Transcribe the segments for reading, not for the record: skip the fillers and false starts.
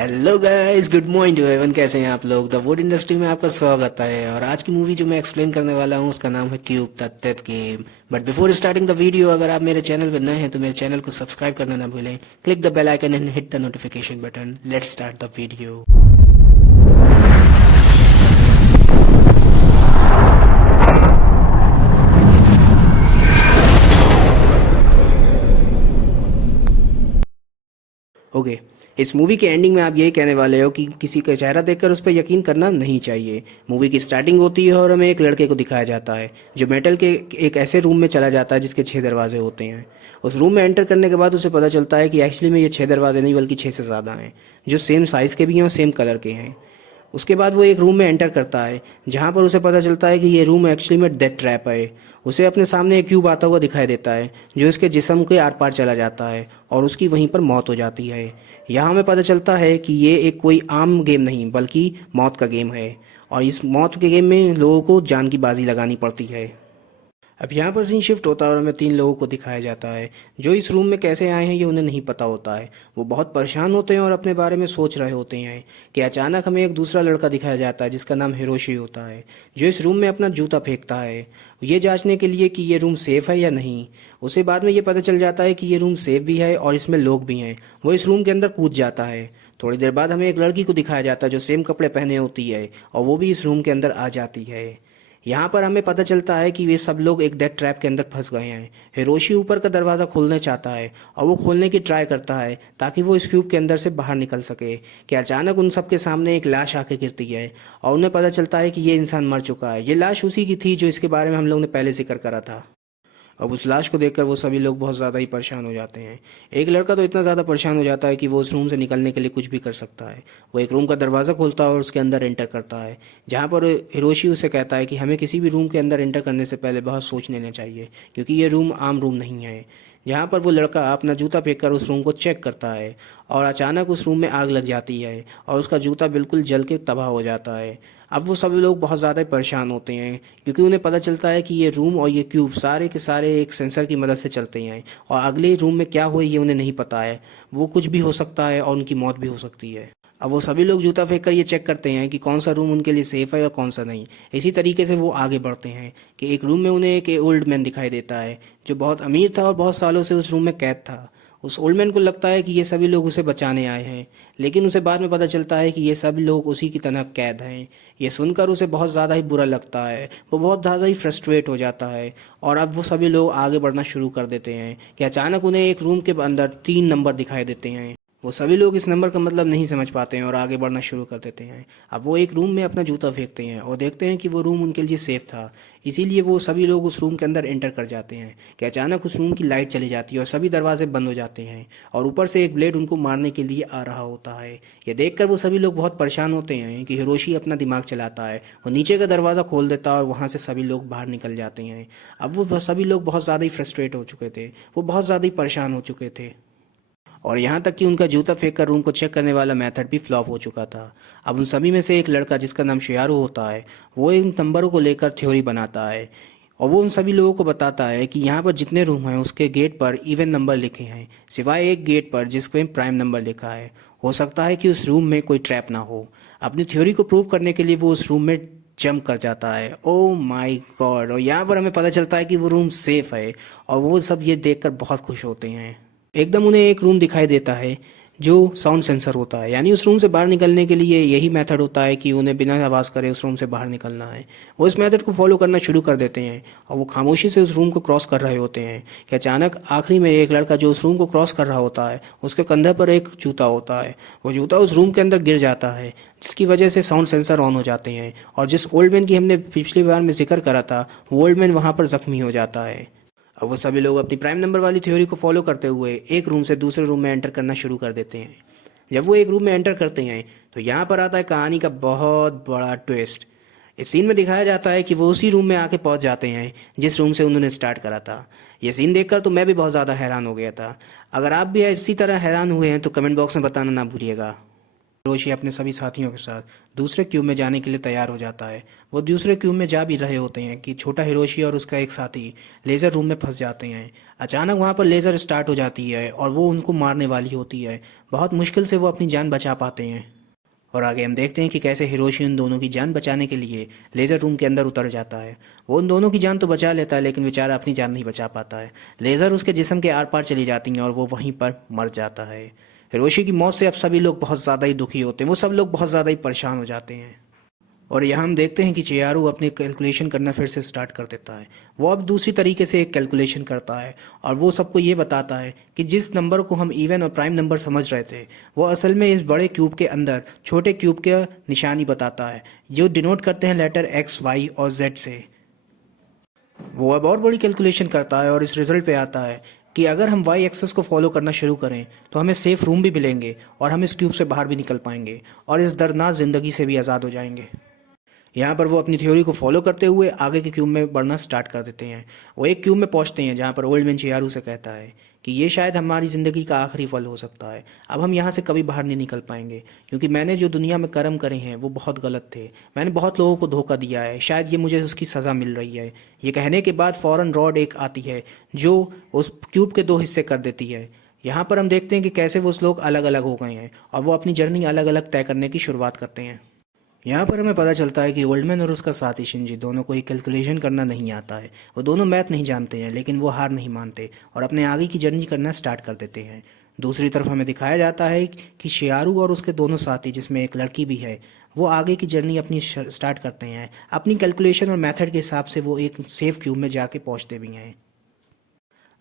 Hello guys, good morning to everyone. कैसे हैं आप लोग। द वुड इंडस्ट्री में आपका स्वागत है। और आज की मूवी जो मैं एक्सप्लेन करने वाला हूँ उसका नाम है cube the death game. But before starting the video, अगर आप मेरे चैनल पर नए हैं तो मेरे चैनल को सब्सक्राइब करना ना भूलें। Click the bell icon and hit the notification button. Let's start the video. Okay, इस मूवी के एंडिंग में आप यही कहने वाले हो कि किसी का चेहरा देखकर उस पर यकीन करना नहीं चाहिए। मूवी की स्टार्टिंग होती है और हमें एक लड़के को दिखाया जाता है जो मेटल के एक ऐसे रूम में चला जाता है जिसके 6 दरवाजे होते हैं। उस रूम में एंटर करने के बाद उसे पता चलता है कि एक्चुअली में ये 6 दरवाजे नहीं बल्कि 6 से ज़्यादा हैं, जो सेम साइज़ के भी हैं और सेम कलर के हैं। उसके बाद वो एक रूम में एंटर करता है जहाँ पर उसे पता चलता है कि ये रूम एक्चुअली में डेथ ट्रैप है। उसे अपने सामने एक क्यूब आता हुआ दिखाई देता है जो इसके जिस्म के आर पार चला जाता है और उसकी वहीं पर मौत हो जाती है। यहाँ हमें पता चलता है कि ये एक कोई आम गेम नहीं बल्कि मौत का गेम है और इस मौत के गेम में लोगों को जान की बाजी लगानी पड़ती है। अब यहाँ पर सीन शिफ्ट होता है और हमें 3 लोगों को दिखाया जाता है जो इस रूम में कैसे आए हैं ये उन्हें नहीं पता होता है। वो बहुत परेशान होते हैं और अपने बारे में सोच रहे होते हैं कि अचानक हमें एक दूसरा लड़का दिखाया जाता है जिसका नाम हिरोशी होता है, जो इस रूम में अपना जूता फेंकता है ये जांचने के लिए कि ये रूम सेफ है या नहीं। उसे बाद में ये पता चल जाता है कि ये रूम सेफ भी है और इसमें लोग भी हैं। वो इस रूम के अंदर कूद जाता है। थोड़ी देर बाद हमें एक लड़की को दिखाया जाता है जो सेम कपड़े पहने होती है और वो भी इस रूम के अंदर आ जाती है। यहाँ पर हमें पता चलता है कि वे सब लोग एक डेथ ट्रैप के अंदर फंस गए हैं। हिरोशी ऊपर का दरवाज़ा खोलना चाहता है और वो खोलने की ट्राई करता है ताकि वो इस क्यूब के अंदर से बाहर निकल सके कि अचानक उन सब के सामने एक लाश आके गिरती है और उन्हें पता चलता है कि ये इंसान मर चुका है। ये लाश उसी की थी जो इसके बारे में हम लोग ने पहले जिक्र करा था। अब उस लाश को देखकर वो सभी लोग बहुत ज़्यादा ही परेशान हो जाते हैं। एक लड़का तो इतना ज़्यादा परेशान हो जाता है कि वो उस रूम से निकलने के लिए कुछ भी कर सकता है। वो एक रूम का दरवाज़ा खोलता है और उसके अंदर एंटर करता है जहाँ पर हिरोशी उसे कहता है कि हमें किसी भी रूम के अंदर एंटर करने से पहले बहुत सोच लेना चाहिए क्योंकि ये रूम आम रूम नहीं है। जहाँ पर वो लड़का अपना जूता फेंक कर उस रूम को चेक करता है और अचानक उस रूम में आग लग जाती है और उसका जूता बिल्कुल जल के तबाह हो जाता है। अब वो सभी लोग बहुत ज़्यादा परेशान होते हैं क्योंकि उन्हें पता चलता है कि ये रूम और ये क्यूब सारे के सारे एक सेंसर की मदद से चलते हैं और अगले रूम में क्या हुआ ये उन्हें नहीं पता है। वो कुछ भी हो सकता है और उनकी मौत भी हो सकती है। अब वो सभी लोग जूता फेंक कर ये चेक करते हैं कि कौन सा रूम उनके लिए सेफ़ है और कौन सा नहीं। इसी तरीके से वो आगे बढ़ते हैं कि एक रूम में उन्हें एक ओल्ड मैन दिखाई देता है जो बहुत अमीर था और बहुत सालों से उस रूम में कैद था। उस ओल्ड मैन को लगता है कि ये सभी लोग उसे बचाने आए हैं, लेकिन उसे बाद में पता चलता है कि ये सभी लोग उसी की तरह कैद हैं। ये सुनकर उसे बहुत ज़्यादा ही बुरा लगता है। वो बहुत ज़्यादा ही फ्रस्ट्रेट हो जाता है और अब वो सभी लोग आगे बढ़ना शुरू कर देते हैं कि अचानक उन्हें एक रूम के अंदर 3 नंबर दिखाई देते हैं। वो सभी लोग इस नंबर का मतलब नहीं समझ पाते हैं और आगे बढ़ना शुरू कर देते हैं। अब वो एक रूम में अपना जूता फेंकते हैं और देखते हैं कि वो रूम उनके लिए सेफ था। इसीलिए वो सभी लोग उस रूम के अंदर एंटर कर जाते हैं कि अचानक उस रूम की लाइट चली जाती है और सभी दरवाजे बंद हो जाते हैं और ऊपर से एक ब्लेड उनको मारने के लिए आ रहा होता है। ये देखकर वो सभी लोग बहुत परेशान होते हैं कि हिरोशी अपना दिमाग चलाता है और नीचे का दरवाज़ा खोल देता है और वहाँ से सभी लोग बाहर निकल जाते हैं। अब वो सभी लोग बहुत ज़्यादा ही फ्रस्ट्रेट हो चुके थे। वो बहुत ज़्यादा ही परेशान हो चुके थे और यहाँ तक कि उनका जूता फेंक कर रूम को चेक करने वाला मेथड भी फ्लॉप हो चुका था। अब उन सभी में से एक लड़का जिसका नाम शियारू होता है वो इन नंबरों को लेकर थ्योरी बनाता है और वो उन सभी लोगों को बताता है कि यहाँ पर जितने रूम हैं उसके गेट पर इवन नंबर लिखे हैं सिवाय एक गेट पर जिस पर प्राइम नंबर लिखा है। हो सकता है कि उस रूम में कोई ट्रैप ना हो। अपनी थ्योरी को प्रूव करने के लिए वो उस रूम में जंप कर जाता है। Oh my God! और यहाँ पर हमें पता चलता है कि वो रूम सेफ है और वो सब ये देखकर बहुत खुश होते हैं। एकदम उन्हें एक रूम दिखाई देता है जो साउंड सेंसर होता है, यानी उस रूम से बाहर निकलने के लिए यही मेथड होता है कि उन्हें बिना आवाज़ करे उस रूम से बाहर निकलना है। वो इस मेथड को फॉलो करना शुरू कर देते हैं और वो खामोशी से उस रूम को क्रॉस कर रहे होते हैं कि अचानक आखिरी में एक लड़का जो उस रूम को क्रॉस कर रहा होता है उसके कंधे पर एक जूता होता है। वो जूता उस रूम के अंदर गिर जाता है जिसकी वजह से साउंड सेंसर ऑन हो जाते हैं और जिस ओल्ड मैन की हमने पिछली बार में जिक्र करा था वो ओल्ड मैन वहाँ पर जख्मी हो जाता है। अब वो सभी लोग अपनी प्राइम नंबर वाली थ्योरी को फॉलो करते हुए एक रूम से दूसरे रूम में एंटर करना शुरू कर देते हैं। जब वो एक रूम में एंटर करते हैं तो यहाँ पर आता है कहानी का बहुत बड़ा ट्विस्ट। इस सीन में दिखाया जाता है कि वो उसी रूम में आके पहुंच जाते हैं जिस रूम से उन्होंने स्टार्ट करा था। ये सीन देखकर तो मैं भी बहुत ज़्यादा हैरान हो गया था। अगर आप भी इसी तरह हैरान हुए हैं तो कमेंट बॉक्स में बताना ना भूलिएगा। हिरोशी अपने सभी साथियों के साथ दूसरे क्यूब में जाने के लिए तैयार हो जाता है। वो दूसरे क्यूब में जा भी रहे होते हैं कि छोटा हिरोशी और उसका एक साथी लेज़र रूम में फंस जाते हैं। अचानक वहाँ पर लेज़र स्टार्ट हो जाती है और वो उनको मारने वाली होती है। बहुत मुश्किल से वो अपनी जान बचा पाते हैं। और आगे हम देखते हैं कि कैसे हिरोशी उन दोनों की जान बचाने के लिए लेज़र रूम के अंदर उतर जाता है। वो उन दोनों की जान तो बचा लेता है, लेकिन बेचारा अपनी जान नहीं बचा पाता है। लेज़र उसके जिस्म के आर पार चली जाती हैं और वो वहीं पर मर जाता है। हिरोशी की मौत से अब सभी लोग बहुत ज़्यादा ही दुखी होते हैं। वो सब लोग बहुत ज़्यादा ही परेशान हो जाते हैं। और यहाँ हम देखते हैं कि चियारू अपनी कैलकुलेशन करना फिर से स्टार्ट कर देता है। वो अब दूसरी तरीके से एक कैलकुलेशन करता है और वो सबको ये बताता है कि जिस नंबर को हम इवन और प्राइम नंबर समझ रहे थे, वो असल में इस बड़े क्यूब के अंदर छोटे क्यूब के निशानी बताता है, जो डिनोट करते हैं लेटर एक्स, वाई और जेड से। वो अब और बड़ी कैलकुलेशन करता है और इस रिजल्ट पे आता है कि अगर हम वाई एक्सेस को फॉलो करना शुरू करें तो हमें सेफ रूम भी मिलेंगे और हम इस क्यूब से बाहर भी निकल पाएंगे और इस दर्दनाक ज़िंदगी से भी आज़ाद हो जाएंगे। यहाँ पर वो अपनी थ्योरी को फॉलो करते हुए आगे के क्यूब में बढ़ना स्टार्ट कर देते हैं। वो एक क्यूब में पहुँचते हैं जहाँ पर ओल्ड मैन चियारू से कहता है कि ये शायद हमारी ज़िंदगी का आखिरी पल हो सकता है। अब हम यहाँ से कभी बाहर नहीं निकल पाएंगे, क्योंकि मैंने जो दुनिया में कर्म करे हैं वो बहुत गलत थे। मैंने बहुत लोगों को धोखा दिया है, शायद ये मुझे उसकी सज़ा मिल रही है। ये कहने के बाद फ़ौरन रॉड एक आती है जो उस क्यूब के दो हिस्से कर देती है। यहाँ पर हम देखते हैं कि कैसे वो लोग अलग अलग हो गए हैं और वो अपनी जर्नी अलग अलग तय करने की शुरुआत करते हैं। यहाँ पर हमें पता चलता है कि ओल्डमैन और उसका साथी शिंजी दोनों को ही कैलकुलेशन करना नहीं आता है। वो दोनों मैथ नहीं जानते हैं, लेकिन वो हार नहीं मानते और अपने आगे की जर्नी करना स्टार्ट कर देते हैं। दूसरी तरफ हमें दिखाया जाता है कि शियारू और उसके दोनों साथी, जिसमें एक लड़की भी है, वो आगे की जर्नी अपनी स्टार्ट करते हैं। अपनी कैलकुलेशन और मेथड के हिसाब से वो एक सेफ क्यूब में जाके पहुँचते भी हैं।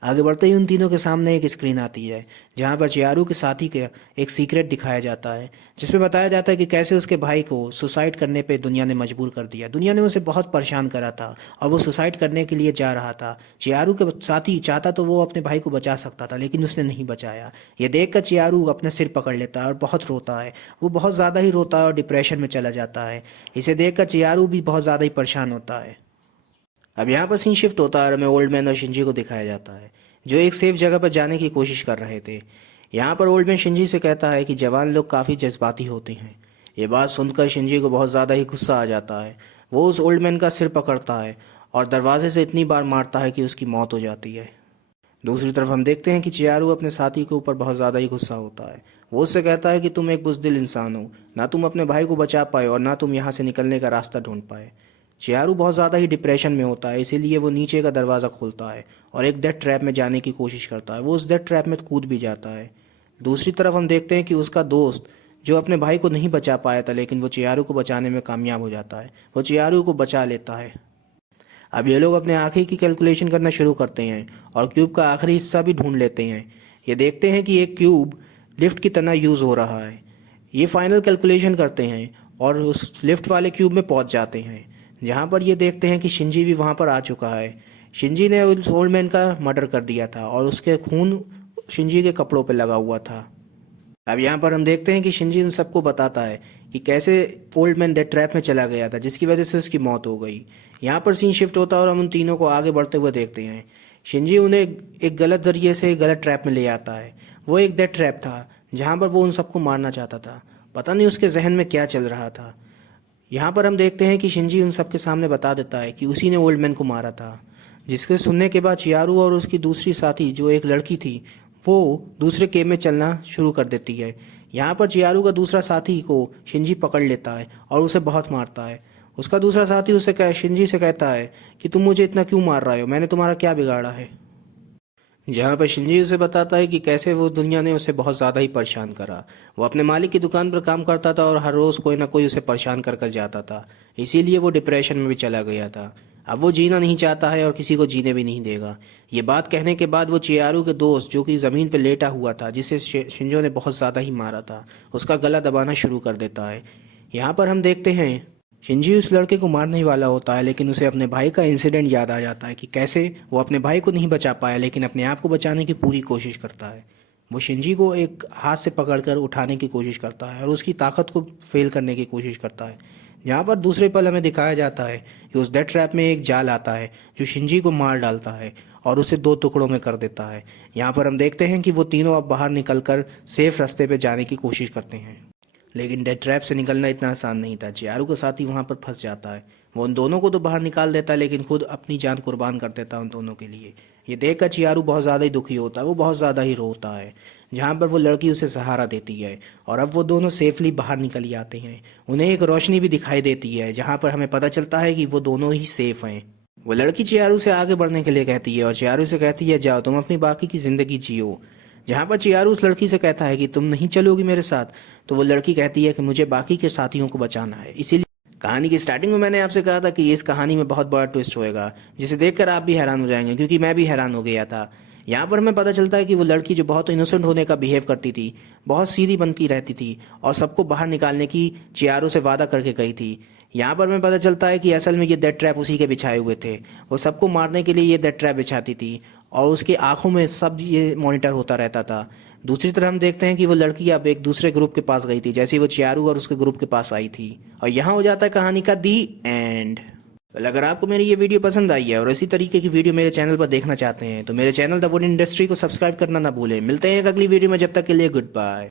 आगे बढ़ते ही उन तीनों के सामने एक स्क्रीन आती है जहाँ पर चियारू के साथी का एक सीक्रेट दिखाया जाता है, जिसमें बताया जाता है कि कैसे उसके भाई को सुसाइड करने पे दुनिया ने मजबूर कर दिया। दुनिया ने उसे बहुत परेशान करा था और वो सुसाइड करने के लिए जा रहा था। चियारू के साथी चाहता तो वो अपने भाई को बचा सकता था, लेकिन उसने नहीं बचाया। ये देख कर चियारू अपने सिर पकड़ लेता है और बहुत रोता है। वो बहुत ज़्यादा ही रोता है और डिप्रेशन में चला जाता है। इसे देख कर चियारू भी बहुत ज़्यादा ही परेशान होता है। अब यहाँ पर सीन शिफ्ट होता है और हमें ओल्ड मैन और शिंजी को दिखाया जाता है, जो एक सेफ जगह पर जाने की कोशिश कर रहे थे। यहाँ पर ओल्ड मैन शिंजी से कहता है कि जवान लोग काफ़ी जज्बाती होते हैं। ये बात सुनकर शिंजी को बहुत ज़्यादा ही गुस्सा आ जाता है। वो उस ओल्ड मैन का सिर पकड़ता है और दरवाजे से इतनी बार मारता है कि उसकी मौत हो जाती है। दूसरी तरफ हम देखते हैं कि चियारू अपने साथी के ऊपर बहुत ज़्यादा ही गुस्सा होता है। वो उससे कहता है कि तुम एक बुज़दिल इंसान हो, ना तुम अपने भाई को बचा पाए और ना तुम यहाँ से निकलने का रास्ता ढूंढ पाए। चियारू बहुत ज़्यादा ही डिप्रेशन में होता है, इसीलिए वो नीचे का दरवाज़ा खोलता है और एक डेथ ट्रैप में जाने की कोशिश करता है। वो उस डेथ ट्रैप में कूद भी जाता है। दूसरी तरफ हम देखते हैं कि उसका दोस्त, जो अपने भाई को नहीं बचा पाया था, लेकिन वो चियारू को बचाने में कामयाब हो जाता है। वो चियारू को बचा लेता है। अब ये लोग अपने आखिरी की कैलकुलेशन करना शुरू करते हैं और क्यूब का आखिरी हिस्सा भी ढूंढ लेते हैं। ये देखते हैं कि एक क्यूब लिफ्ट की तरह यूज़ हो रहा है। ये फाइनल कैलकुलेशन करते हैं और उस लिफ्ट वाले क्यूब में पहुंच जाते हैं, जहां पर ये देखते हैं कि शिंजी भी वहां पर आ चुका है। शिंजी ने उस ओल्ड मैन का मर्डर कर दिया था और उसके खून शिंजी के कपड़ों पर लगा हुआ था। अब यहाँ पर हम देखते हैं कि शिंजी उन सबको बताता है कि कैसे ओल्ड मैन डेथ ट्रैप में चला गया था, जिसकी वजह से उसकी मौत हो गई। यहाँ पर सीन शिफ्ट होता है और हम उन तीनों को आगे बढ़ते हुए देखते हैं। शिंजी उन्हें एक गलत जरिए से एक गलत ट्रैप में ले आता है। वो एक डेथ ट्रैप था जहाँ पर वो उन सबको मारना चाहता था। पता नहीं उसके जहन में क्या चल रहा था। यहाँ पर हम देखते हैं कि शिंजी उन सबके सामने बता देता है कि उसी ने ओल्ड मैन को मारा था, जिसके सुनने के बाद चियारू और उसकी दूसरी साथी, जो एक लड़की थी, वो दूसरे केव में चलना शुरू कर देती है। यहाँ पर चियारू का दूसरा साथी को शिंजी पकड़ लेता है और उसे बहुत मारता है। उसका दूसरा साथी शिंजी से कहता है कि तुम मुझे इतना क्यों मार रहे हो, मैंने तुम्हारा क्या बिगाड़ा है। जहाँ पर शिंजी उसे बताता है कि कैसे वो दुनिया ने उसे बहुत ज़्यादा ही परेशान करा। वो अपने मालिक की दुकान पर काम करता था और हर रोज़ कोई ना कोई उसे परेशान कर कर जाता था, इसीलिए वो डिप्रेशन में भी चला गया था। अब वो जीना नहीं चाहता है और किसी को जीने भी नहीं देगा। ये बात कहने के बाद वो चियारू के दोस्त, जो कि ज़मीन पर लेटा हुआ था, जिसे शिंजो ने बहुत ज़्यादा ही मारा था, उसका गला दबाना शुरू कर देता है। यहाँ पर हम देखते हैं शिंजी उस लड़के को मारने ही वाला होता है, लेकिन उसे अपने भाई का इंसिडेंट याद आ जाता है कि कैसे वो अपने भाई को नहीं बचा पाया, लेकिन अपने आप को बचाने की पूरी कोशिश करता है। वो शिंजी को एक हाथ से पकड़कर उठाने की कोशिश करता है और उसकी ताकत को फेल करने की कोशिश करता है। यहाँ पर दूसरे पल हमें दिखाया जाता है कि उस डेथ ट्रैप में एक जाल आता है जो शिंजी को मार डालता है और उसे दो टुकड़ों में कर देता है। यहाँ पर हम देखते हैं कि वो तीनों अब बाहर निकलकर सेफ रास्ते पे जाने की कोशिश करते हैं। लेकिन डेथ ट्रैप से निकलना इतना आसान नहीं था। चियारू का साथी वहां पर फंस जाता है। वो उन दोनों को तो बाहर निकाल देता है लेकिन खुद अपनी जान कुर्बान कर देता है उन दोनों के लिए। ये देखकर चियारू बहुत ज़्यादा ही दुखी होता है, वो बहुत ज़्यादा ही रोता है। जहाँ पर वो लड़की उसे सहारा देती है और अब वो दोनों सेफली बाहर निकल ही आते हैं। उन्हें एक रोशनी भी दिखाई देती है जहाँ पर हमें पता चलता है कि वो दोनों ही सेफ हैं। वो लड़की चियारू से आगे बढ़ने के लिए कहती है और चियारू से कहती है जाओ तुम अपनी बाकी की ज़िंदगी जियो। जहाँ पर चियारू उस लड़की से कहता है कि तुम नहीं चलोगी मेरे साथ, तो वो लड़की कहती है कि मुझे बाकी के साथियों को बचाना है। इसीलिए कहानी की स्टार्टिंग में मैंने आपसे कहा था कि इस कहानी में बहुत बड़ा ट्विस्ट होएगा, जिसे देखकर आप भी हैरान हो जाएंगे, क्योंकि मैं भी हैरान हो गया था। यहाँ पर हमें पता चलता है कि वो लड़की जो बहुत इनोसेंट होने का बिहेव करती थी, बहुत सीधी बनती रहती थी और सबको बाहर निकालने की चियारू से वादा करके गई थी। यहाँ पर हमें पता चलता है कि असल में ये डेथ ट्रैप उसी के बिछाए हुए थे। वो सबको मारने के लिए ये डेथ ट्रैप बिछाती थी और उसकी आंखों में सब ये मॉनिटर होता रहता था। दूसरी तरफ हम देखते हैं कि वो लड़की अब एक दूसरे ग्रुप के पास गई थी, जैसे ही वो चियारू और उसके ग्रुप के पास आई थी। और यहाँ हो जाता है कहानी का दी एंड। अगर आपको मेरी ये वीडियो पसंद आई है और इसी तरीके की वीडियो मेरे चैनल पर देखना चाहते हैं तो मेरे चैनल द वुड इंडस्ट्री को सब्सक्राइब करना ना भूलें। मिलते हैं एक अगली वीडियो में, जब तक के लिए गुड बाय।